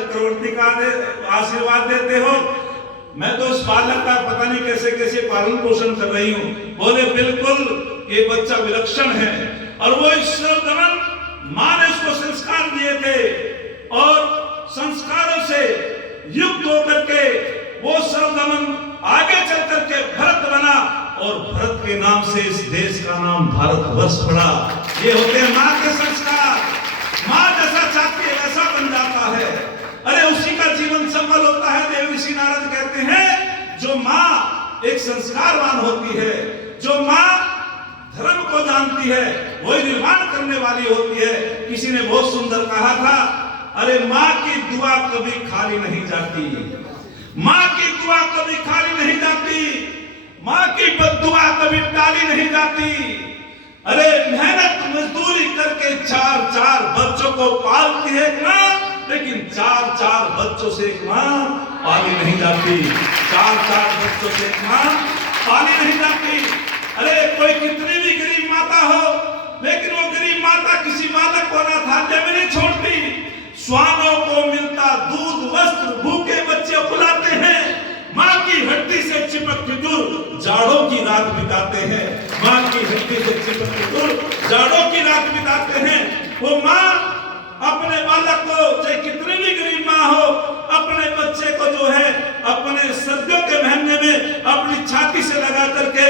चक्रवर्ती का आशीर्वाद देते हो। मैं तो उस बालक का पता नहीं कैसे कैसे पालन पोषण कर रही हूँ। बोले बिल्कुल ये बच्चा विलक्षण है। और वो ईश्वर दमन माँ ने उसको संस्कार दिए थे और संस्कारों से युक्त होकर के वो सर्वदमन आगे चल करके भरत बना और भरत के नाम से इस देश का नाम भारतवर्ष पड़ा। ये होते हैं माँ के संस्कार। माँ जैसा चाहती है वैसा बन जाता है। अरे उसी का जीवन सफल होता है। देव ऋषि नारद कहते हैं जो माँ एक संस्कारवान होती है, जो माँ धर्म को जानती है, वही निर्माण करने वाली होती है। किसी ने बहुत सुंदर कहा था, अरे माँ की दुआ कभी खाली नहीं जाती, माँ की दुआ कभी खाली नहीं जाती, माँ की बद्दुआ कभी टाली नहीं जाती। अरे मेहनत मजदूरी करके चार चार बच्चों को पालती है एक माँ, लेकिन चार चार बच्चों से एक माँ पाली नहीं जाती। चार चार बच्चों से एक माँ पाली नहीं जाती। अरे कोई कितनी भी गरीब माता हो, लेकिन वो गरीब माता किसी बालक को अनाथालय में नहीं छोड़ती। श्वानों को मिलता दूध वस्त्र भूखे बच्चे बुलाते हैं। माँ की हड्डी से चिपक के दूर जाड़ों की रात बिताते हैं। माँ की हड्डी से चिपक के दूर जाड़ों की रात बिताते हैं। वो माँ अपने बालक को, चाहे कितनी भी गरीब माँ हो, अपने बच्चे को जो है अपने सर्दियों के महीने में अपनी छाती से लगा करके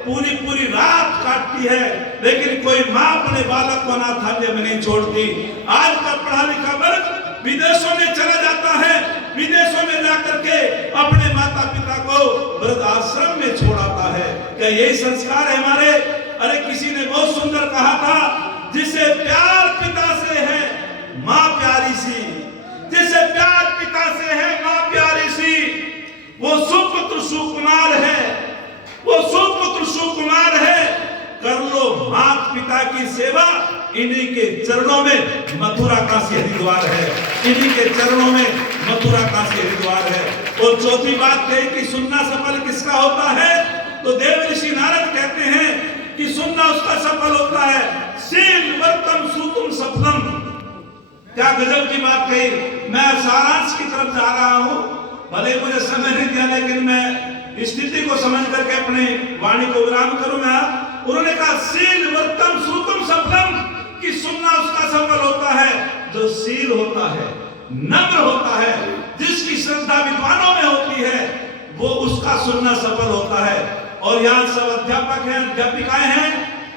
पूरी पूरी रात काटती है। लेकिन कोई माँ अपने बालक को अनाथालय में नहीं छोड़ती। आज का पढ़ा लिखा वर्ग विदेशों में चला जाता है, विदेशों में जाकर के अपने माता पिता को वृद्धाश्रम में छोड़ाता है। क्या यही संस्कार है हमारे? अरे किसी ने बहुत सुंदर कहा था, जिसे प्यार पिता से है माँ प्यारी सी, जिसे प्यार पिता से है माँ प्यारी सी, वो सुपुत्र सुकुमार है, वो सुपुत्र सुकुमार है। कर लो माता पिता की सेवा, इन्हीं के चरणों में मथुरा काशी हरिद्वार है, इन्हीं के चरणों में मथुरा काशी हरिद्वार है। और चौथी बात कही कि सुनना सफल किसका होता है, तो देव ऋषि नारद कहते हैं कि सुनना उसका सफल होता है। शील वर्तम सूतुम सफलम। क्या गजब की बात कही। मैं सारांश की तरफ जा रहा हूँ, भले मुझे समय नहीं दिया, लेकिन मैं स्थिति को समझ करके अपने वाणी को विराम करूंगा। उन्होंने कहा शील वर्तम श्रुतम सफलम, कि सुनना उसका सफल होता है जो शील होता है, नम्र होता है, जिसकी श्रद्धा विद्वानों में होती है, वो उसका सुनना सफल होता है। और यहाँ सब अध्यापक हैं, अध्यापिकाएं हैं,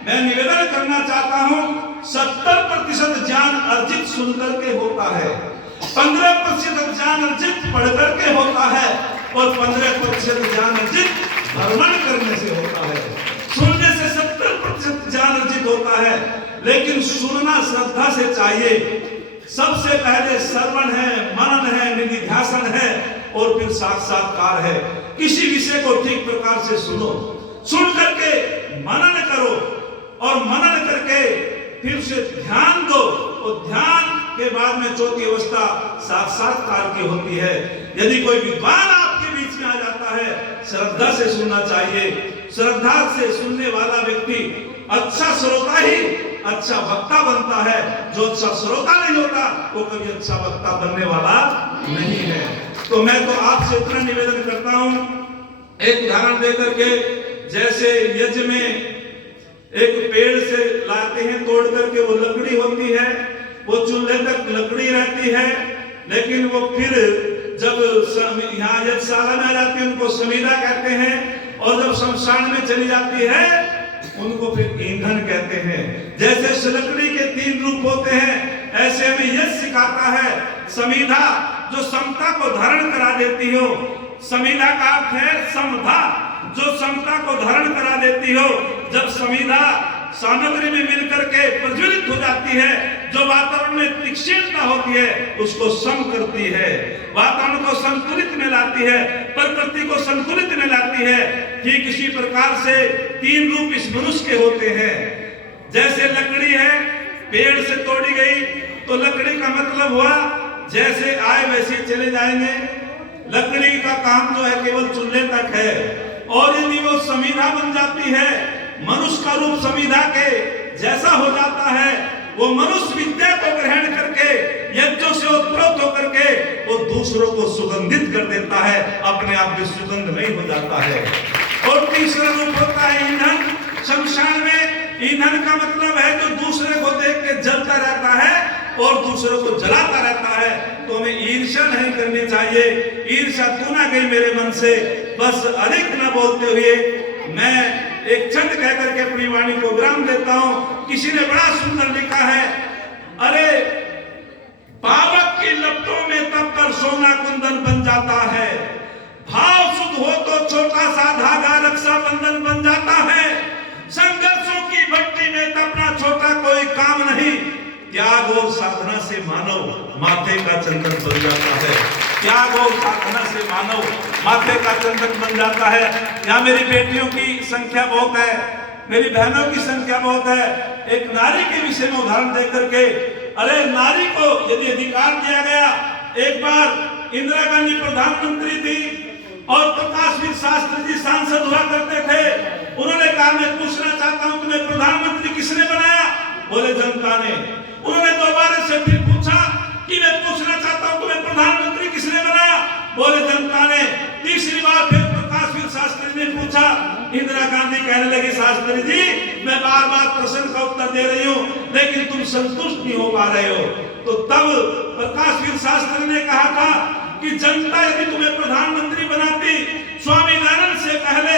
मैं निवेदन करना चाहता हूँ, 70% ज्ञान अर्जित सुनकर के होता है, 15% ज्ञान अर्जित पढ़ करके होता है, और 15% ज्ञान अर्जित भ्रमण करने से होता है। सुनने से 70% ज्ञान अर्जित होता है, लेकिन सुनना श्रद्धा से चाहिए। सबसे पहले श्रवण है, मनन है, निधिध्यासन है, और फिर साक्षात्कार है। किसी विषय को ठीक प्रकार से सुनो, सुन करके मनन करो, और मनन करके फिर उसे ध्यान दो, और ध्यान के बाद में चौथी अवस्था साक्षात्कार की होती है। यदि कोई विद्वान आपके बीच में आ जाता है, श्रद्धा से सुनना चाहिए। श्रद्धा से सुनने वाला व्यक्ति अच्छा श्रोता ही अच्छा वक्ता बनता है। जो अच्छा श्रोता नहीं होता वो कभी अच्छा वक्ता बनने वाला नहीं है। तो मैं तो आपसे इतना निवेदन करता हूँ, एक उदाहरण देकर के, जैसे यज्ञ में एक पेड़ से लाते हैं तोड़ करके, वो लकड़ी होती है, वो चूल्हे तक लकड़ी रहती है, लेकिन वो फिर जब यहाँ यज्ञशाला में आ जाती है उनको समीधा कहते हैं, और जब शमशान में चली जाती है उनको फिर ईंधन कहते हैं। जैसे इस लकड़ी के 3 रूप होते हैं, ऐसे में यज्ञ सिखाता है समीधा, जो समता को धारण करा देती हो। समीधा का अर्थ है समता, जो समता को धारण करा देती हो। जब समीधा सामग्री में मिलकर के प्रज्वलित हो जाती है, जो वातावरण में तीक्ष्णता होती है उसको सम करती है, वातावरण को संतुलित में लाती है, प्रकृति को संतुलित में लाती है। ठीक इसी प्रकार से 3 रूप इस मनुष्य के होते हैं। जैसे लकड़ी है, पेड़ से तोड़ी गई तो लकड़ी का मतलब हुआ जैसे आए वैसे चले जाएंगे। लकड़ी का काम जो है केवल चूल्हे तक है। और यदि वो समीधा बन जाती है, मनुष्य का रूप समीधा के जैसा हो जाता है, वो मनुष्य विद्या को ग्रहण करके यज्ञों से उत्प्रोत होकर के दूसरों को सुगंधित कर देता है, अपने आप भी सुगंधमय हो जाता है। और तीसरा रूप होता है ईंधन। शमशान में ईंधन का मतलब है जो दूसरे को देख के जलता रहता है और दूसरों को जलाता रहता है। तो हमें ईर्ष्या नहीं करनी चाहिए। ईर्ष्या तू ना गई मेरे मन से। बस अधिक न बोलते हुए मैं एक छंद कह करके अपनी वाणी को विराम देता हूं। किसी ने बड़ा सुंदर लिखा है, अरे पावक की लपटों में तब कर सोना कुंदन बन जाता है, भाव शुद्ध हो तो छोटा सा धागा रक्षा बंधन बन जाता है, संघर्षों की भट्टी में तपना छोटा कोई काम नहीं, त्याग और साधना से मानव माथे का चंदन बन जाता है। त्याग और साधना से मानव माथे का चंदन बन जाता है। यहाँ मेरी बेटियों की संख्या बहुत है, मेरी बहनों की संख्या बहुत है। एक नारी के विषय में उदाहरण देकर के, अरे नारी को यदि अधिकार दिया गया, एक बार इंदिरा गांधी प्रधानमंत्री थी और प्रकाशवीर शास्त्री जी सांसद हुआ करते थे। उन्होंने कहा मैं पूछना चाहता हूं तुम्हें प्रधानमंत्री किसने बनाया? बोले जनता ने। उन्होंने दोबारा से फिर पूछा कि मैं पूछना चाहता हूं तुम्हें प्रधानमंत्री किसने बनाया? बोले जनता ने। तीसरी बार फिर प्रकाशवीर शास्त्री ने पूछा। इंदिरा गांधी कहने लगी शास्त्री जी मैं बार बार प्रश्न का उत्तर दे रही हूं लेकिन तुम संतुष्ट नहीं हो पा रहे हो। तो तब प्रकाशवीर शास्त्री ने कहा था कि जनता यदि तुम्हें प्रधानमंत्री बनाती, स्वामी दयानंद से पहले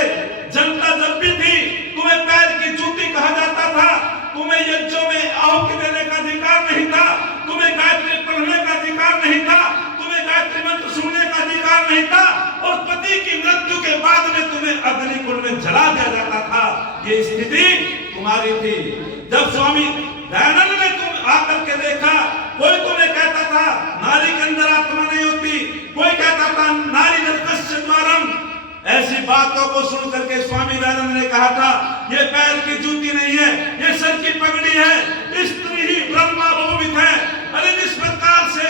जनता जब भी थी तुम्हें पैर की जूती कहा जाता था, तुम्हें यज्ञों में आहुति देने का अधिकार नहीं था, तुम्हें गायत्री पढ़ने का अधिकार नहीं था, तुम्हें गायत्री मंत्र सुनने का अधिकार नहीं था और पति की मृत्यु के बाद में तुम्हें अग्निकुंड में जला दिया जाता था। ये स्थिति तुम्हारी थी। जब स्वामी दयानंद ने तुम आकर के देखा, कोई तुम्हें कहता था नारी के अंदर आत्मा नहीं होती, कोई कहता था नारी नरकस्य द्वारम। ऐसी बातों को सुन करके स्वामी दयानंद ने कहा था ये पैर की जूती नहीं है, ये सर की पगड़ी है, स्त्री ही ब्रह्मा बहुविध है। अरे जिस प्रकार से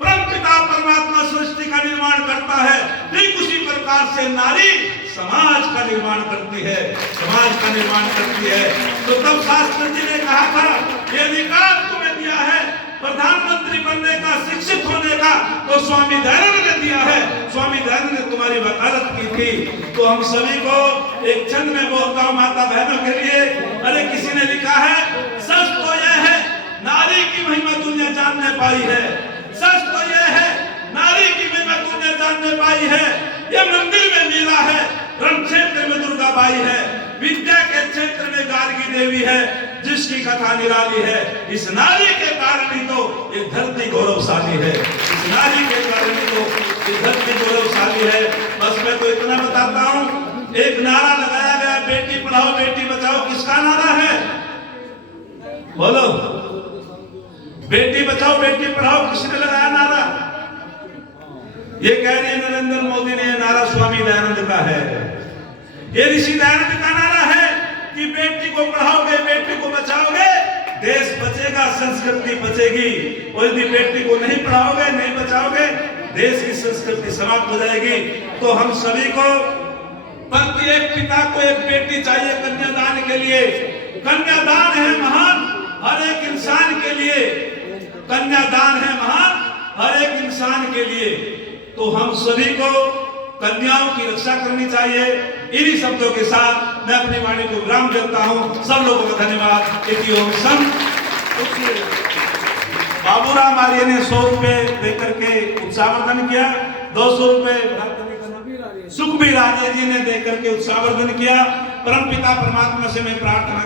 परमपिता परमात्मा सृष्टि का निर्माण करता है, ठीक उसी प्रकार से नारी समाज का निर्माण करती है, समाज का निर्माण करती है। तो तब शास्त्री जी ने कहा था ये अधिकार तुम्हें दिया है प्रधानमंत्री बनने का, शिक्षित होने का, तो स्वामी दयानंद ने दिया है। स्वामी दयानंद ने तुम्हारी वकालत की थी। तो हम सभी को एक छंद में बोलता हूँ माता बहनों के लिए। अरे किसी ने लिखा है सच तो यह है नारी की महिमा दुनिया जानने पाई है, सच तो यह है नारी की महिमा दुनिया जानने पाई है। यह मंदिर में मीरा है, रण क्षेत्र में दुर्गा बाई है, विद्या के क्षेत्र में गार्गी देवी है, जिसकी कथा निराली है। इस नारी के कारण ही तो ये धरती गौरवशाली है, इस नारी के कारण ही तो ये धरती गौरवशाली है। बस मैं तो इतना बताता हूँ, एक नारा लगाया गया बेटी पढ़ाओ बेटी बचाओ। किसका नारा है? बोलो। बेटी बचाओ बेटी पढ़ाओ किसने लगाया नारा? ये कह रही है नरेंद्र मोदी ने। ये नारा स्वामी दयानंद का है, ये ऋषि दयानंद का नारा है कि बेटी को पढ़ाओगे बेटी को बचाओगे देश बचेगा, संस्कृति बचेगी। और यदि बेटी को नहीं पढ़ाओगे नहीं बचाओगे देश की संस्कृति समाप्त हो जाएगी। तो हम सभी को प्रत्येक पिता को एक बेटी चाहिए कन्यादान के लिए। कन्यादान है महान हर एक इंसान के लिए, कन्यादान है महान हर एक इंसान के लिए। तो हम सभी को कन्याओं की रक्षा करनी चाहिए। इन्हीं शब्दों के साथ मैं अपनी वाणी को विराम देता हूँ। सब लोगों का धन्यवाद। बाबूराम आर्य ने 100 रुपए देकर के उत्साहवर्धन किया, 200 रुपए सुखबीर आर्य जी ने देकर के उत्साहवर्धन किया। परमपिता परमात्मा से मैं प्रार्थना